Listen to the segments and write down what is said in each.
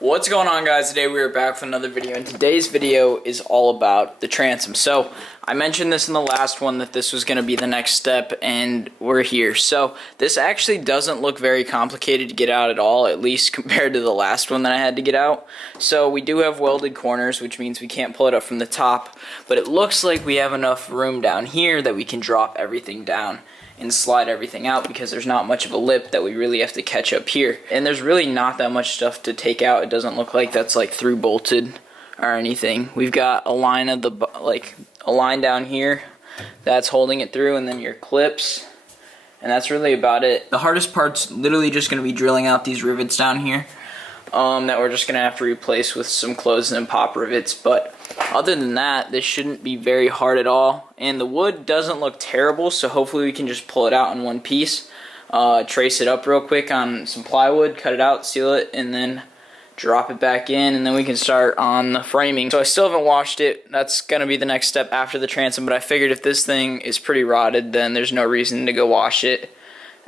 What's going on, guys? Today we are back with another video, and today's video is all about the transom. So I mentioned this in the last one that this was going to be the next step, and we're here. So this actually doesn't look very complicated to get out at all, at least compared to the last one that I had to get out. So we do have welded corners, which means we can't pull it up from the top, but it looks like we have enough room down here that we can drop everything down and slide everything out, because there's not much of a lip that we really have to catch up here. And there's really not that much stuff to take out. It doesn't look like that's like through bolted or anything. We've got a line of a line down here that's holding it through, and then your clips, and that's really about it. The hardest part's literally just going to be drilling out these rivets down here that we're just going to have to replace with some closed and pop rivets. But other than that, this shouldn't be very hard at all, and the wood doesn't look terrible, so hopefully we can just pull it out in one piece, trace it up real quick on some plywood, cut it out, seal it, and then drop it back in, and then we can start on the framing. So I still haven't washed it. That's going to be the next step after the transom, but I figured if this thing is pretty rotted, then there's no reason to go wash it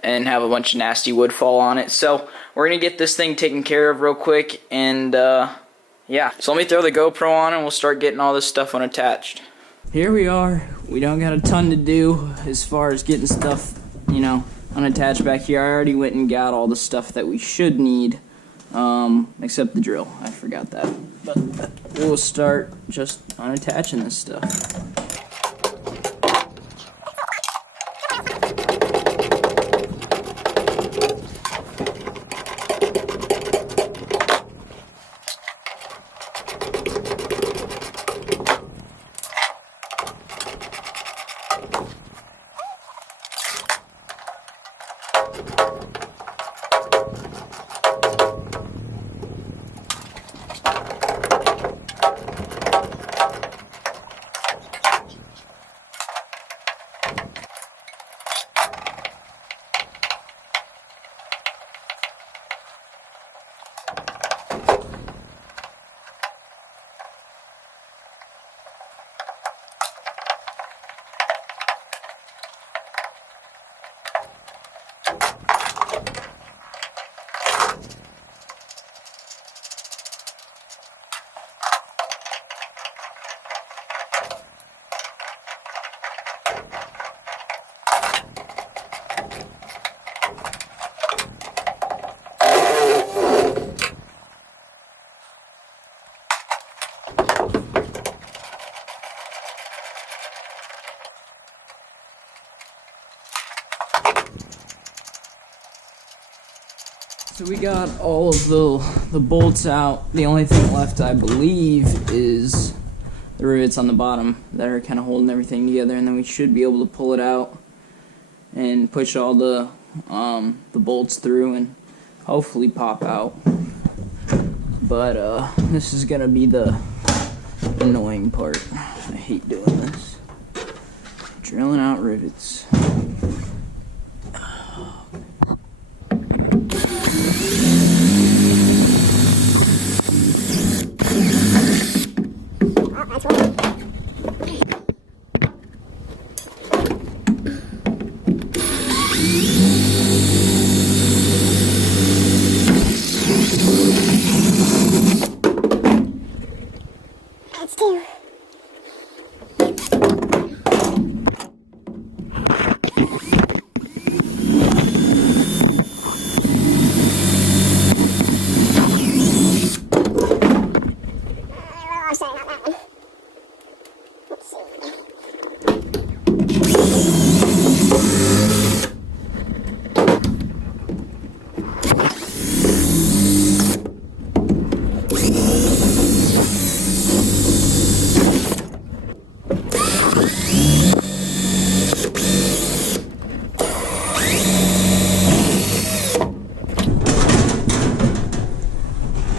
and have a bunch of nasty wood fall on it. So we're going to get this thing taken care of real quick, and yeah, so let me throw the GoPro on and we'll start getting all this stuff unattached. Here we are. We don't got a ton to do as far as getting stuff, unattached back here. I already went and got all the stuff that we should need, except the drill. I forgot that. But we'll start just unattaching this stuff. So we got all of the bolts out. The only thing left, I believe, is the rivets on the bottom that are kind of holding everything together, and then we should be able to pull it out and push all the bolts through and hopefully pop out. But this is gonna be the annoying part. I hate doing this. Drilling out rivets.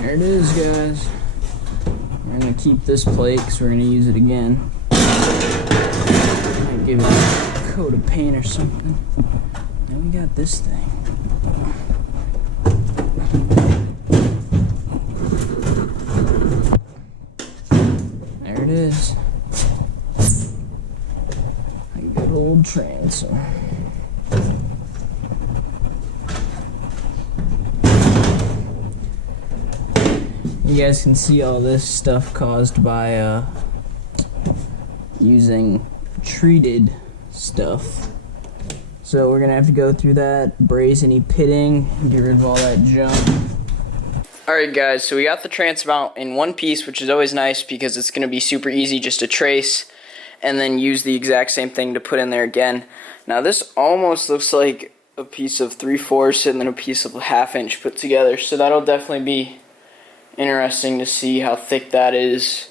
There it is, guys. We're going to keep this plate because we're going to use it again. Might give it a coat of paint or something. Then we got this thing. There it is. A good old transom. You guys can see all this stuff caused by using treated stuff. So we're gonna have to go through that, braze any pitting, get rid of all that junk. Alright guys, so we got the transom out in one piece, which is always nice because it's gonna be super easy just to trace and then use the exact same thing to put in there again. Now this almost looks like a piece of 3/4 and then a piece of 1/2 inch put together, so that'll definitely be interesting to see how thick that is.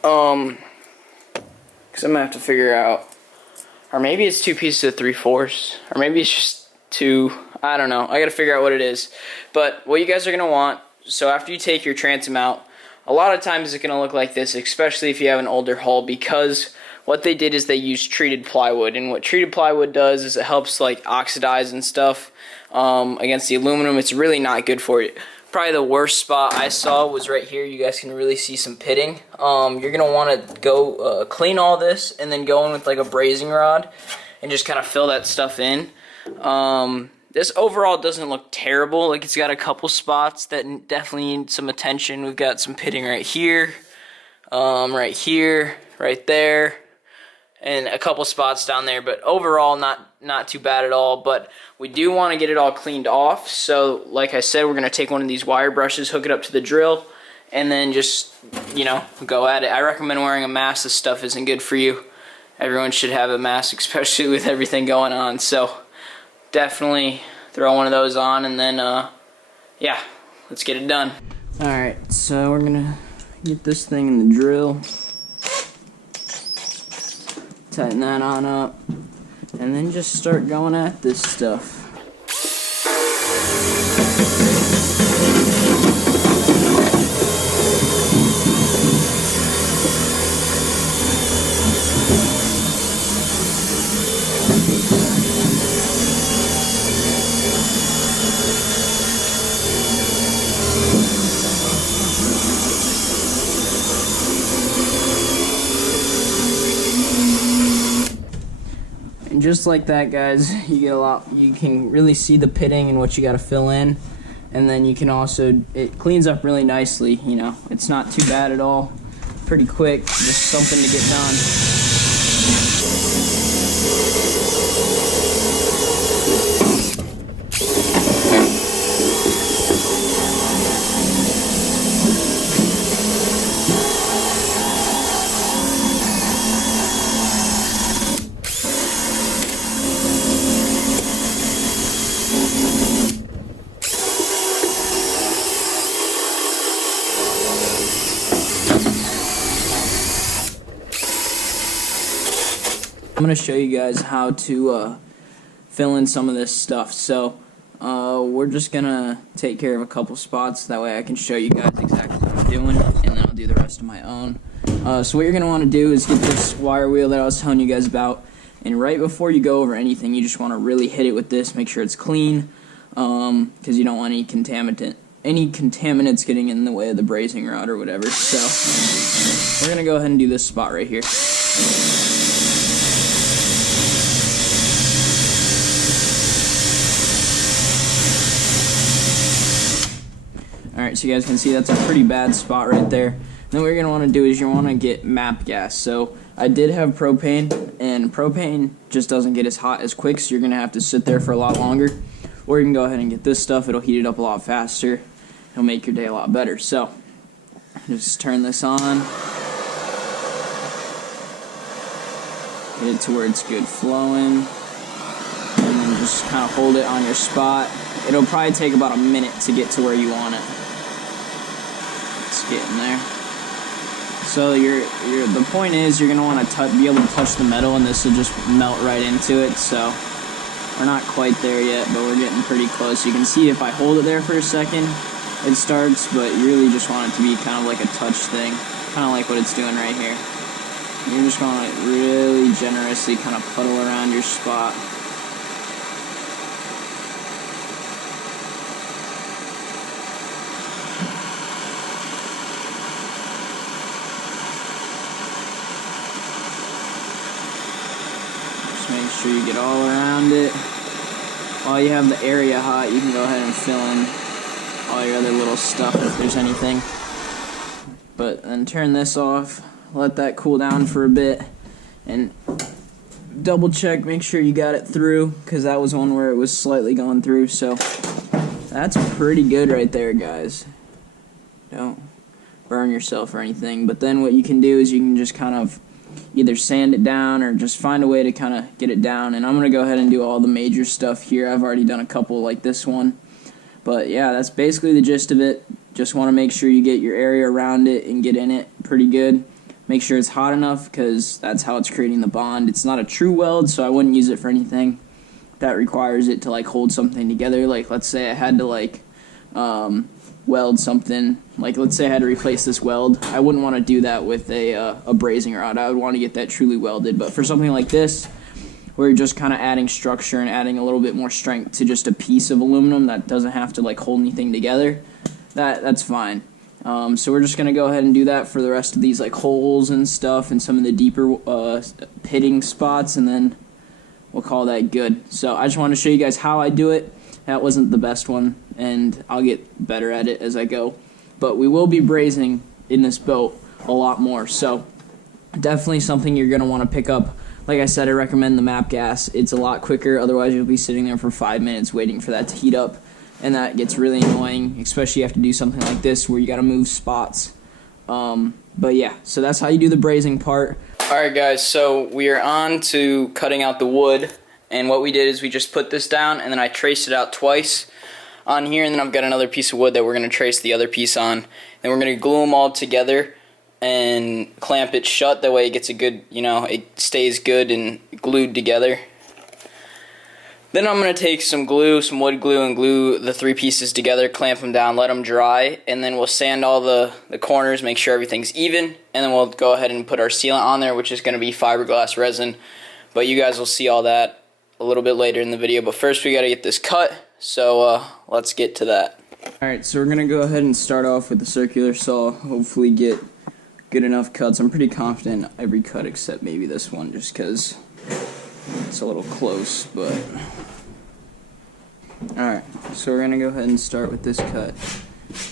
Because I'm gonna have to figure out, or maybe it's 2 pieces of 3/4, or maybe it's just 2. I don't know. I gotta figure out what it is. But what you guys are gonna want, so after you take your transom out, a lot of times it's gonna look like this, especially if you have an older hull, because what they did is they used treated plywood, and what treated plywood does is it helps like oxidize and stuff against the aluminum. It's really not good for it. Probably the worst spot I saw was right here. You guys can really see some pitting. You're gonna want to go clean all this and then go in with like a brazing rod and just kind of fill that stuff in. This overall doesn't look terrible. Like, it's got a couple spots that definitely need some attention. We've got some pitting right here, right there, and a couple spots down there, but overall not too bad at all. But we do want to get it all cleaned off, so like I said, we're going to take one of these wire brushes, hook it up to the drill, and then just, you know, go at it. I recommend wearing a mask. This stuff isn't good for you. Everyone should have a mask, especially with everything going on, so definitely throw one of those on, and then yeah, let's get it done. Alright, so we're going to get this thing in the drill, tighten that on up, and then just start going at this stuff. And just like that, guys, you get a lot. You can really see the pitting and what you got to fill in, and then you can also, it cleans up really nicely. You know, it's not too bad at all. Pretty quick, just something to get done. I'm going to show you guys how to fill in some of this stuff. So we're just going to take care of a couple spots, that way I can show you guys exactly what I'm doing, and then I'll do the rest of my own. So what you're going to want to do is get this wire wheel that I was telling you guys about, and right before you go over anything, you just want to really hit it with this, make sure it's clean, because you don't want any contaminants getting in the way of the brazing rod or whatever. So we're going to go ahead and do this spot right here. Alright, so you guys can see that's a pretty bad spot right there. Then what you're going to want to do is you want to get MAP gas. So I did have propane, and propane just doesn't get as hot as quick, so you're going to have to sit there for a lot longer. Or you can go ahead and get this stuff. It'll heat it up a lot faster. It'll make your day a lot better. So just turn this on. Get it to where it's good flowing. And then just kind of hold it on your spot. It'll probably take about a minute to get to where you want it. Let's get in there. So the point is you're going to want to be able to touch the metal, and this will just melt right into it. So we're not quite there yet, but we're getting pretty close. You can see if I hold it there for a second, it starts, but you really just want it to be kind of like a touch thing, kind of like what it's doing right here. You're just going to really generously kind of puddle around your spot. Make sure you get all around it. While you have the area hot, you can go ahead and fill in all your other little stuff if there's anything. But then turn this off, let that cool down for a bit, and double check, make sure you got it through, because that was one where it was slightly going through. So that's pretty good right there, guys. Don't burn yourself or anything. But then what you can do is you can just kind of either sand it down or just find a way to kind of get it down. And I'm going to go ahead and do all the major stuff here. I've already done a couple like this one. But yeah, that's basically the gist of it. Just want to make sure you get your area around it and get in it pretty good. Make sure it's hot enough, because that's how it's creating the bond. It's not a true weld, so I wouldn't use it for anything that requires it to like hold something together. Like let's say I had to like weld something, like let's say I had to replace this weld. I wouldn't want to do that with a brazing rod. I would want to get that truly welded. But for something like this, where you're just kind of adding structure and adding a little bit more strength to just a piece of aluminum that doesn't have to like hold anything together, that's fine. So we're just going to go ahead and do that for the rest of these like holes and stuff and some of the deeper pitting spots, and then we'll call that good. So I just wanted to show you guys how I do it. That wasn't the best one, and I'll get better at it as I go. But we will be brazing in this boat a lot more, so definitely something you're going to want to pick up. Like I said, I recommend the MAP gas. It's a lot quicker, otherwise you'll be sitting there for 5 minutes waiting for that to heat up. And that gets really annoying, especially if you have to do something like this where you got to move spots. But yeah, so that's how you do the brazing part. Alright guys, so we are on to cutting out the wood. And what we did is we just put this down, and then I traced it out twice on here. And then I've got another piece of wood that we're going to trace the other piece on. Then we're going to glue them all together and clamp it shut. That way it gets a good, it stays good and glued together. Then I'm going to take some glue, some wood glue, and glue the three pieces together, clamp them down, let them dry, and then we'll sand all the corners, make sure everything's even, and then we'll go ahead and put our sealant on there, which is going to be fiberglass resin. But you guys will see all that a little bit later in the video. But first we got to get this cut, so let's get to that. Alright, so we're going to go ahead and start off with the circular saw, hopefully get good enough cuts. I'm pretty confident every cut except maybe this one, just because it's a little close, but alright, so we're going to go ahead and start with this cut.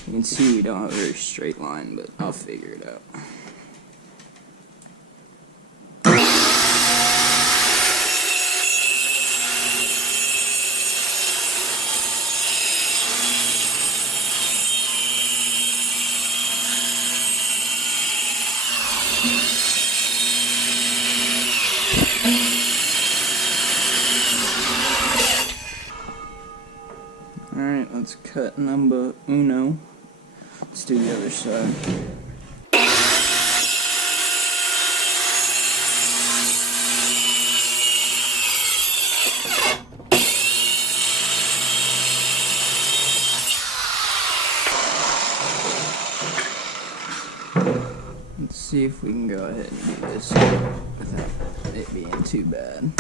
You can see we don't have a very straight line, but I'll figure it out. Alright, let's cut number uno. Let's do the other side. Let's see if we can go ahead and do this without it being too bad.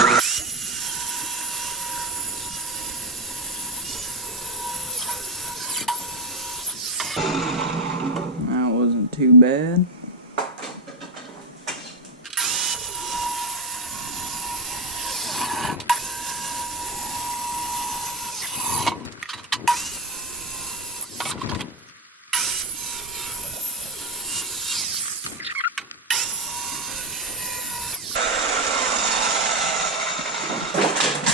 That wasn't too bad.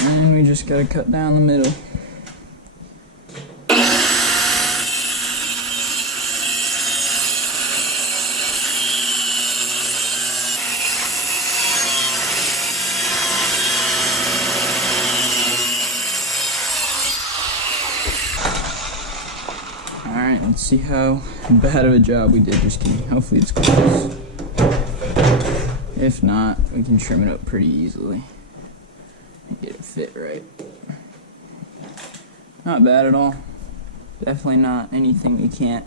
And we just gotta cut down the middle. Alright, let's see how bad of a job we did. Just kidding. Hopefully it's close. If not, we can trim it up pretty easily and get it fit right. Not bad at all. Definitely not anything we can't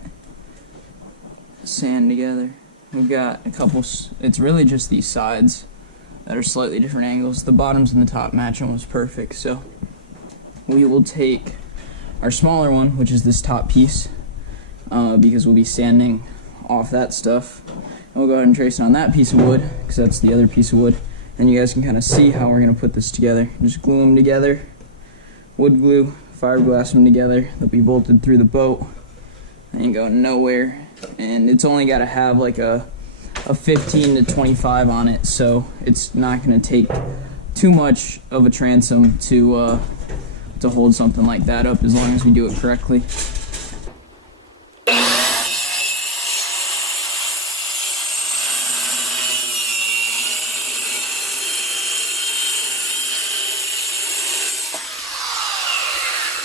sand together. We've got a couple, it's really just these sides that are slightly different angles. The bottoms and the top match almost perfect, so we will take our smaller one, which is this top piece, because we'll be sanding off that stuff. And we'll go ahead and trace it on that piece of wood, because that's the other piece of wood. And you guys can kind of see how we're going to put this together. Just glue them together, wood glue, fiberglass them together. They'll be bolted through the boat. ain't going nowhere, and it's only got to have like a 15 to 25 on it, so it's not going to take too much of a transom to hold something like that up, as long as we do it correctly.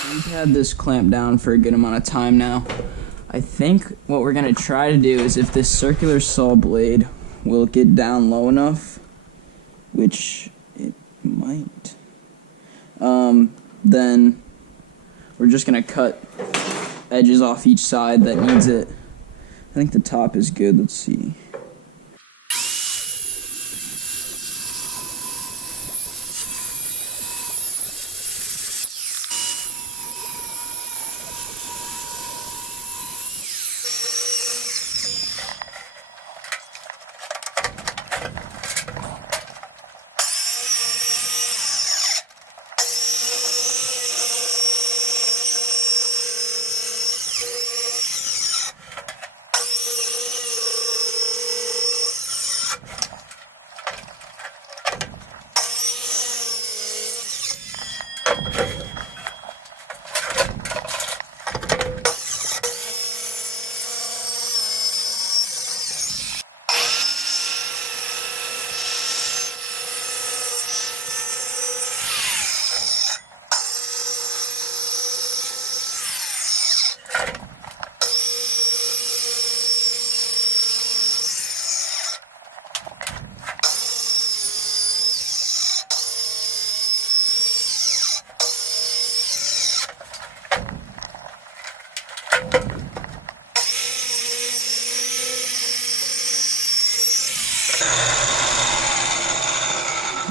We've had this clamped down for a good amount of time now. I think what we're going to try to do is, if this circular saw blade will get down low enough, which it might, then we're just going to cut edges off each side that needs it. I think the top is good. Let's see.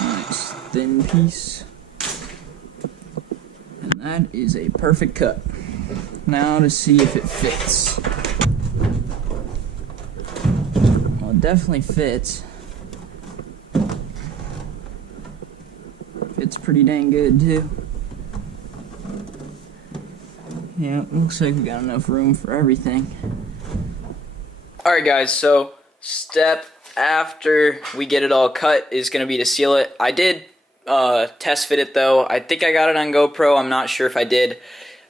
Nice thin piece, and that is a perfect cut. Now to see if it fits. Well, it definitely fits. Fits pretty dang good too. Yeah, looks like we got enough room for everything. Alright guys, so step after we get it all cut is going to be to seal it. I did test fit it though. I think I got it on GoPro. I'm not sure if I did.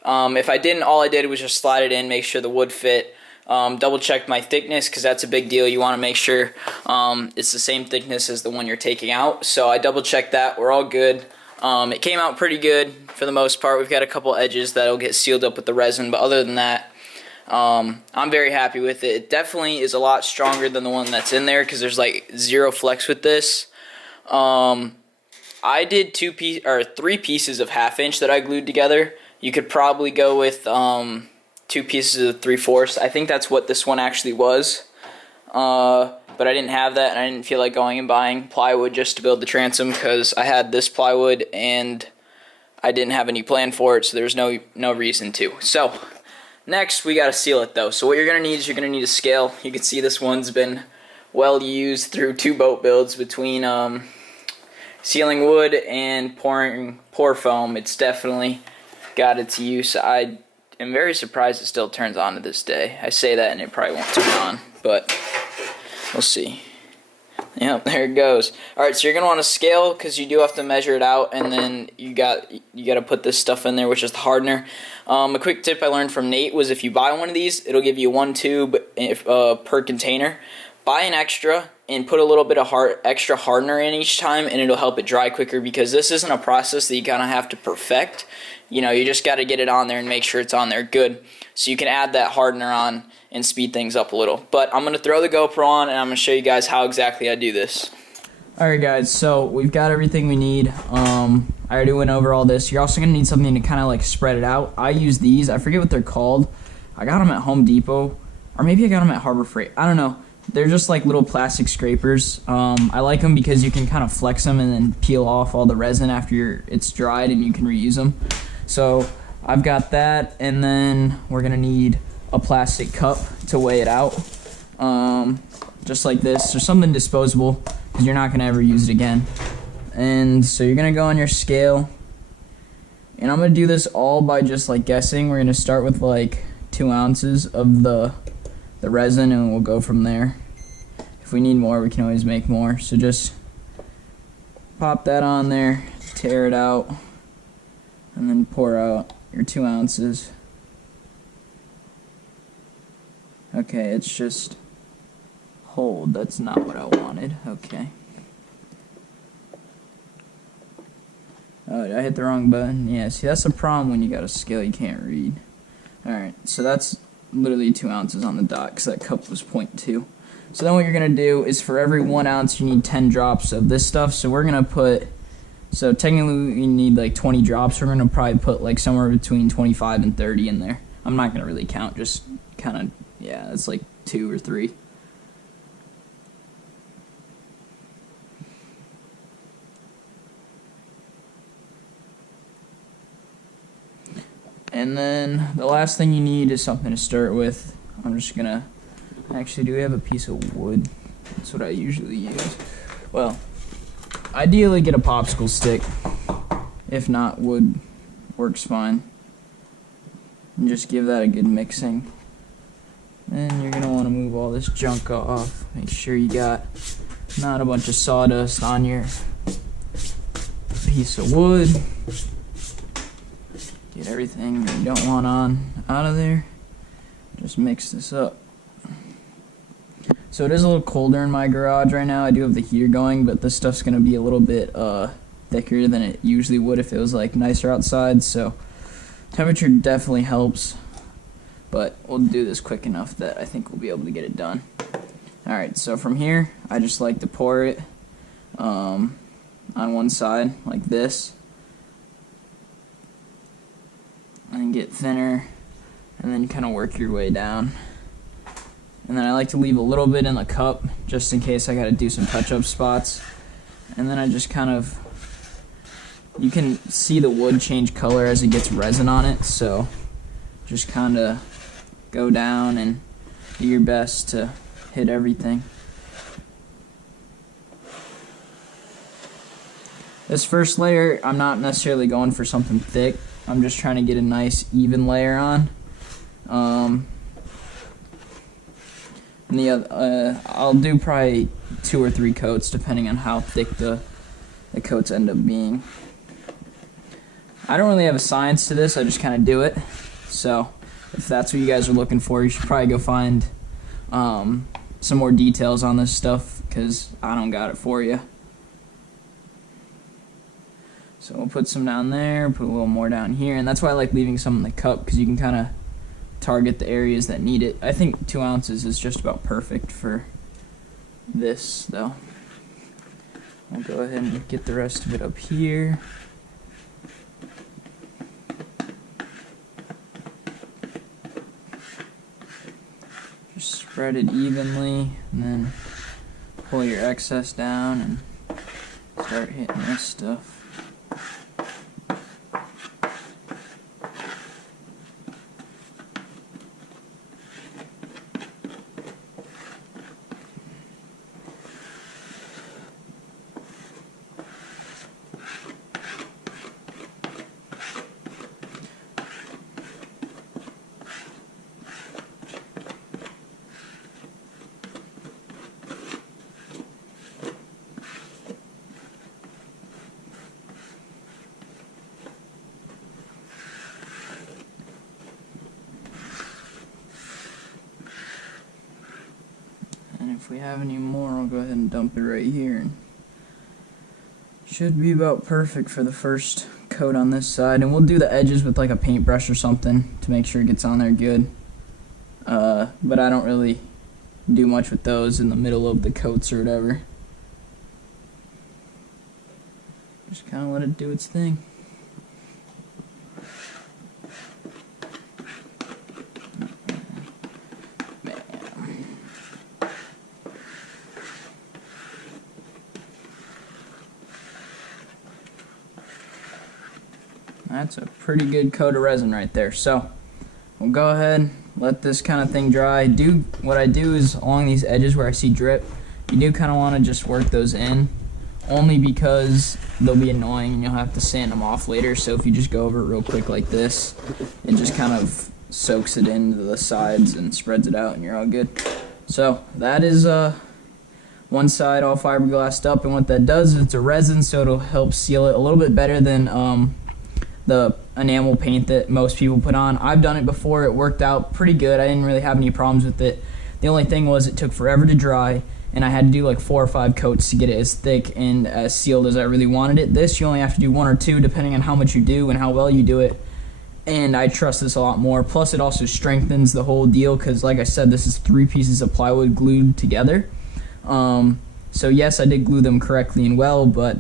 If I didn't, all I did was just slide it in, make sure the wood fit. Double check my thickness, because that's a big deal. You want to make sure it's the same thickness as the one you're taking out. So I double checked that. We're all good. It came out pretty good for the most part. We've got a couple edges that'll get sealed up with the resin, but other than that, I'm very happy with it. It definitely is a lot stronger than the one that's in there, because there's like zero flex with this. I did 3 pieces of 1/2 inch that I glued together. You could probably go with 2 pieces of 3/4. I think that's what this one actually was. But I didn't have that, and I didn't feel like going and buying plywood just to build the transom, because I had this plywood and I didn't have any plan for it, so there's no reason to. So next we gotta seal it though. So what you're gonna need is you're gonna need a scale. You can see this one's been well used through 2 boat builds between sealing wood and pour foam. It's definitely got its use. I am very surprised it still turns on to this day. I say that and it probably won't turn on, but we'll see. Yep, there it goes. Alright, so you're going to want to scale, because you do have to measure it out, and then you got to put this stuff in there, which is the hardener. A quick tip I learned from Nate was, if you buy one of these, it'll give you 1 tube per container. Buy an extra and put a little bit of extra hardener in each time, and it'll help it dry quicker, because this isn't a process that you kind of have to perfect. You know, you just got to get it on there and make sure it's on there good, so you can add that hardener on and speed things up a little. But I'm going to throw the GoPro on, and I'm going to show you guys how exactly I do this. Alright guys, so we've got everything we need. I already went over all this. You're also going to need something to kind of like spread it out. I use these. I forget what they're called. I got them at Home Depot, or maybe I got them at Harbor Freight. I don't know. They're just like little plastic scrapers. I like them because you can kind of flex them and then peel off all the resin after it's dried, and you can reuse them. So I've got that, and then we're going to need a plastic cup to weigh it out, just like this, or something disposable, because you're not going to ever use it again. And so you're going to go on your scale, and I'm going to do this all by just like guessing. We're going to start with like 2 ounces of the resin, and we'll go from there. If we need more, we can always make more. So just pop that on there, tear it out, and then pour out your 2 ounces. Okay, it's just hold. That's not what I wanted. Okay. Oh, did I hit the wrong button? Yeah, see, that's the problem when you got a scale you can't read. Alright, so that's literally 2 ounces on the dot, because that cup was 0.2. So then what you're going to do is for every 1 ounce, you need 10 drops of this stuff. So we're going to put, so technically we need like 20 drops. We're going to probably put like somewhere between 25 and 30 in there. I'm not going to really count, just kind of, yeah, it's like 2 or 3. And then the last thing you need is something to stir it with. I'm just gonna, actually, do we have a piece of wood? That's what I usually use. Well, ideally get a popsicle stick. If not, wood works fine. And just give that a good mixing. Then you're gonna wanna move all this junk off. Make sure you got not a bunch of sawdust on your piece of wood. Get everything you don't want out of there. Just mix this up. So it is a little colder in my garage right now. I do have the heater going, but this stuff's going to be a little bit thicker than it usually would if it was like nicer outside. So temperature definitely helps, but we'll do this quick enough that I think we'll be able to get it done. Alright, so from here, I just like to pour it on one side like this. And get thinner, and then kind of work your way down. And then I like to leave a little bit in the cup just in case I got to do some touch-up spots. And then I just kind of, you can see the wood change color as it gets resin on it, so just kind of go down and do your best to hit everything. This first layer, I'm not necessarily going for something thick. I'm just trying to get a nice even layer on. And the other, I'll do probably 2 or 3 coats depending on how thick the coats end up being. I don't really have a science to this, I just kind of do it. So if that's what you guys are looking for, you should probably go find some more details on this stuff, because I don't got it for you. So we'll put some down there, put a little more down here, and that's why I like leaving some in the cup, because you can kind of target the areas that need it. I think 2 ounces is just about perfect for this, though. I'll go ahead and get the rest of it up here. Just spread it evenly, and then pull your excess down and start hitting this stuff. And if we have any more, I'll go ahead and dump it right here. And should be about perfect for the first coat on this side. And we'll do the edges with like a paintbrush or something to make sure it gets on there good. But I don't really do much with those in the middle of the coats or whatever. Just kind of let it do its thing. That's a pretty good coat of resin right there. So we'll go ahead, let this kind of thing dry. What I do is along these edges where I see drip, you do kind of want to just work those in, only because they'll be annoying and you'll have to sand them off later. So if you just go over it real quick like this and just kind of soaks it into the sides and spreads it out, and you're all good. So that is one side all fiberglassed up, and what that does is it's a resin, so it'll help seal it a little bit better than the enamel paint that most people put on. I've done it before. It worked out pretty good. I didn't really have any problems with it. The only thing was it took forever to dry, and I had to do like 4 or 5 coats to get it as thick and as sealed as I really wanted it. This, you only have to do 1 or 2 depending on how much you do and how well you do it, and I trust this a lot more. Plus, it also strengthens the whole deal because, like I said, this is 3 pieces of plywood glued together. So yes, I did glue them correctly and well, but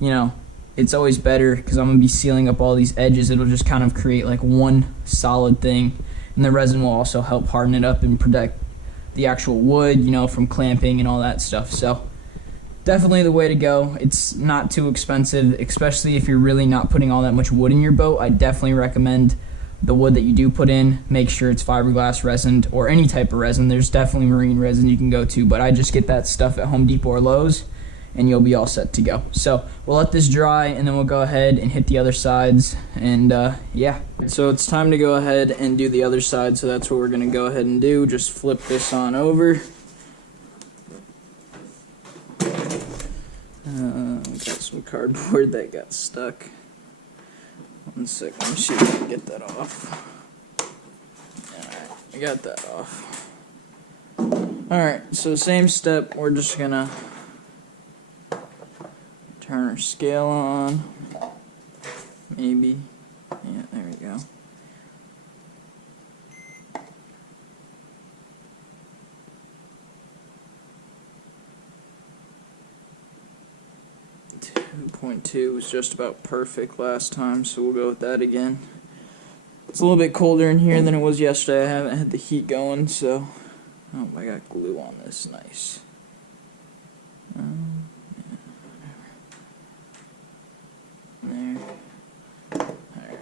you know, it's always better because I'm going to be sealing up all these edges. It'll just kind of create like one solid thing, and the resin will also help harden it up and protect the actual wood, you know, from clamping and all that stuff. So definitely the way to go. It's not too expensive, especially if you're really not putting all that much wood in your boat. I definitely recommend the wood that you do put in, make sure it's fiberglass resin or any type of resin. There's definitely marine resin you can go to, but I just get that stuff at Home Depot or Lowe's, and you'll be all set to go. So we'll let this dry, and then we'll go ahead and hit the other sides, and yeah. So it's time to go ahead and do the other side, so that's what we're gonna go ahead and do. Just flip this on over. Got some cardboard that got stuck. 1 second, let me see if I can get that off. Alright, I got that off. Alright, so same step, we're just gonna turn our scale on. Maybe. Yeah, there we go. .2 was just about perfect last time, so we'll go with that again. It's a little bit colder in here than it was yesterday. I haven't had the heat going, so oh, I got glue on this. Nice. Yeah. There. Alright.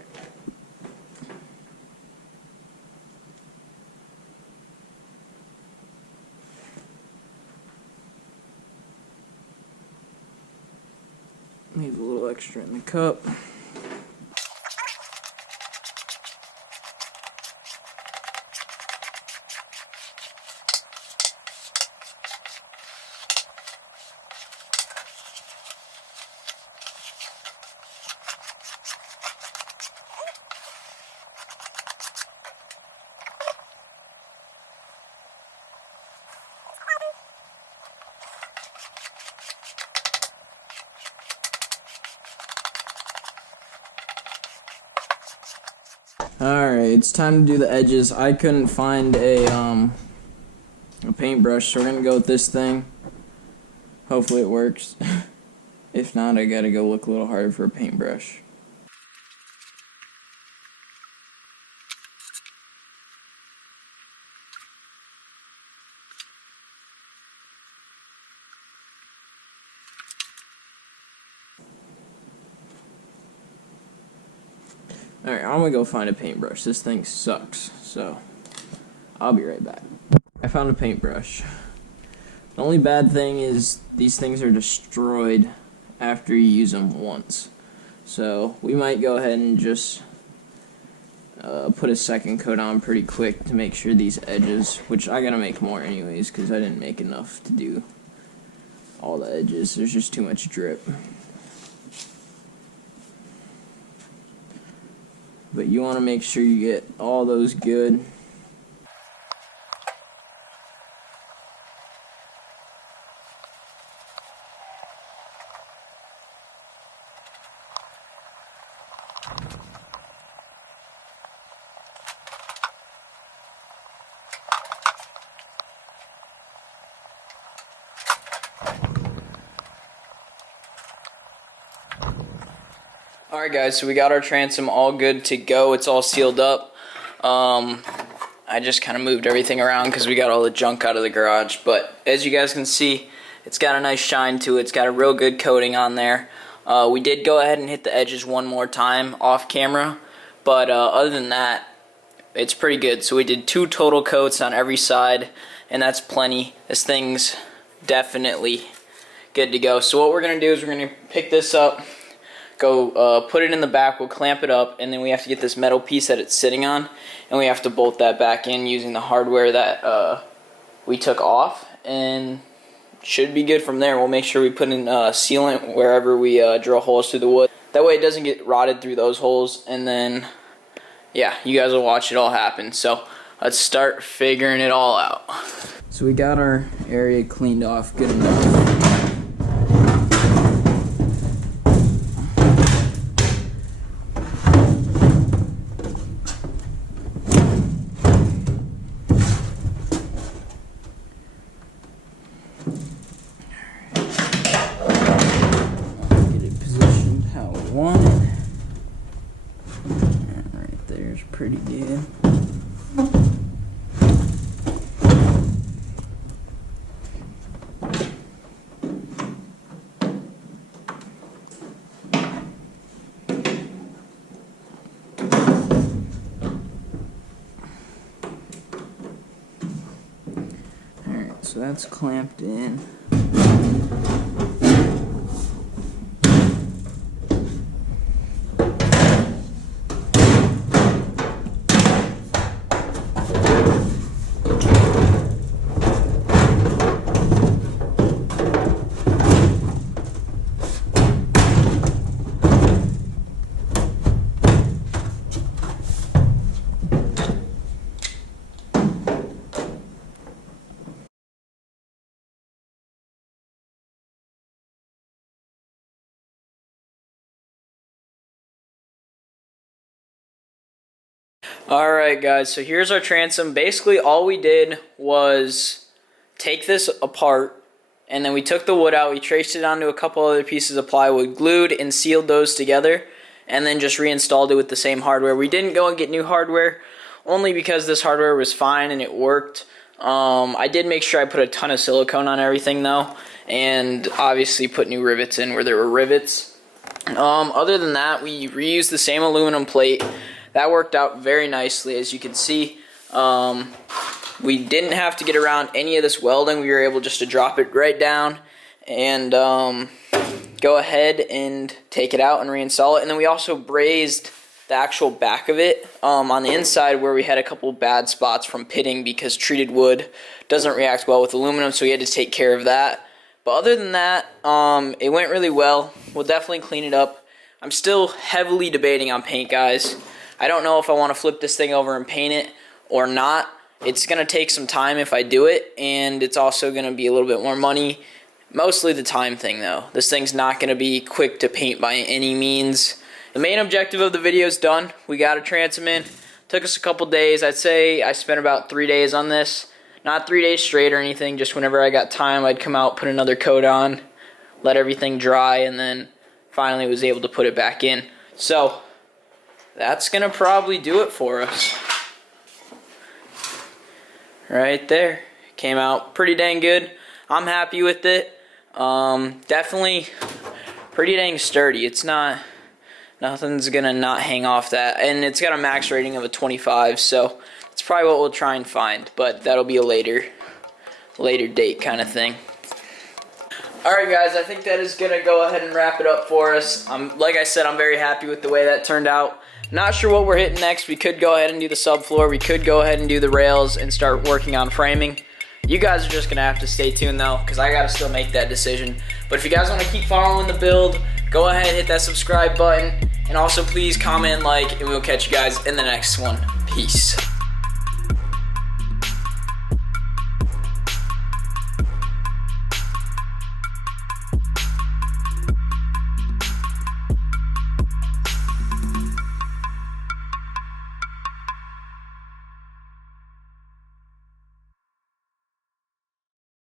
Leave a little extra in the cup. Alright, it's time to do the edges. I couldn't find a paintbrush, so we're gonna go with this thing. Hopefully it works. If not, I gotta go look a little harder for a paintbrush. Alright, I'm gonna go find a paintbrush. This thing sucks, so I'll be right back. I found a paintbrush. The only bad thing is these things are destroyed after you use them once. So we might go ahead and just put a second coat on pretty quick to make sure these edges, which I gotta make more anyways because I didn't make enough to do all the edges. There's just too much drip. But you want to make sure you get all those good. Alright guys, so we got our transom all good to go. It's all sealed up. I just kind of moved everything around because we got all the junk out of the garage. But as you guys can see, it's got a nice shine to it. It's got a real good coating on there. We did go ahead and hit the edges one more time off camera. But other than that, it's pretty good. So we did 2 total coats on every side, and that's plenty. This thing's definitely good to go. So what we're going to do is we're going to pick this up, go put it in the back, we'll clamp it up, and then we have to get this metal piece that it's sitting on, and we have to bolt that back in using the hardware that we took off, and should be good from there. We'll make sure we put in sealant wherever we drill holes through the wood. That way it doesn't get rotted through those holes, and then, yeah, you guys will watch it all happen. So let's start figuring it all out. So we got our area cleaned off good enough. Right there's pretty good. Alright, so that's clamped in. Alright guys, so here's our transom. Basically all we did was take this apart, and then we took the wood out, we traced it onto a couple other pieces of plywood, glued and sealed those together, and then just reinstalled it with the same hardware. We didn't go and get new hardware, only because this hardware was fine and it worked. I did make sure I put a ton of silicone on everything though, and obviously put new rivets in where there were rivets. Other than that, we reused the same aluminum plate. That worked out very nicely, as you can see. We didn't have to get around any of this welding. We were able just to drop it right down and go ahead and take it out and reinstall it. And then we also brazed the actual back of it on the inside where we had a couple bad spots from pitting, because treated wood doesn't react well with aluminum, so we had to take care of that. But other than that, it went really well. We'll definitely clean it up. I'm still heavily debating on paint, guys. I don't know if I want to flip this thing over and paint it or not. It's going to take some time if I do it, and it's also going to be a little bit more money. Mostly the time thing, though. This thing's not going to be quick to paint by any means. The main objective of the video is done. We got a transom in. Took us a couple days. I'd say I spent about 3 days on this. Not 3 days straight or anything. Just whenever I got time, I'd come out, put another coat on, let everything dry, and then finally was able to put it back in. So that's going to probably do it for us. Right there. Came out pretty dang good. I'm happy with it. Definitely pretty dang sturdy. It's not, nothing's going to not hang off that. And it's got a max rating of a 25, so it's probably what we'll try and find. But that'll be a later date kind of thing. Alright guys, I think that is going to go ahead and wrap it up for us. Like I said, I'm very happy with the way that turned out. Not sure what we're hitting next. We could go ahead and do the subfloor. We could go ahead and do the rails and start working on framing. You guys are just going to have to stay tuned though, because I got to still make that decision. But if you guys want to keep following the build, go ahead and hit that subscribe button. And also please comment, like, and we'll catch you guys in the next one. Peace.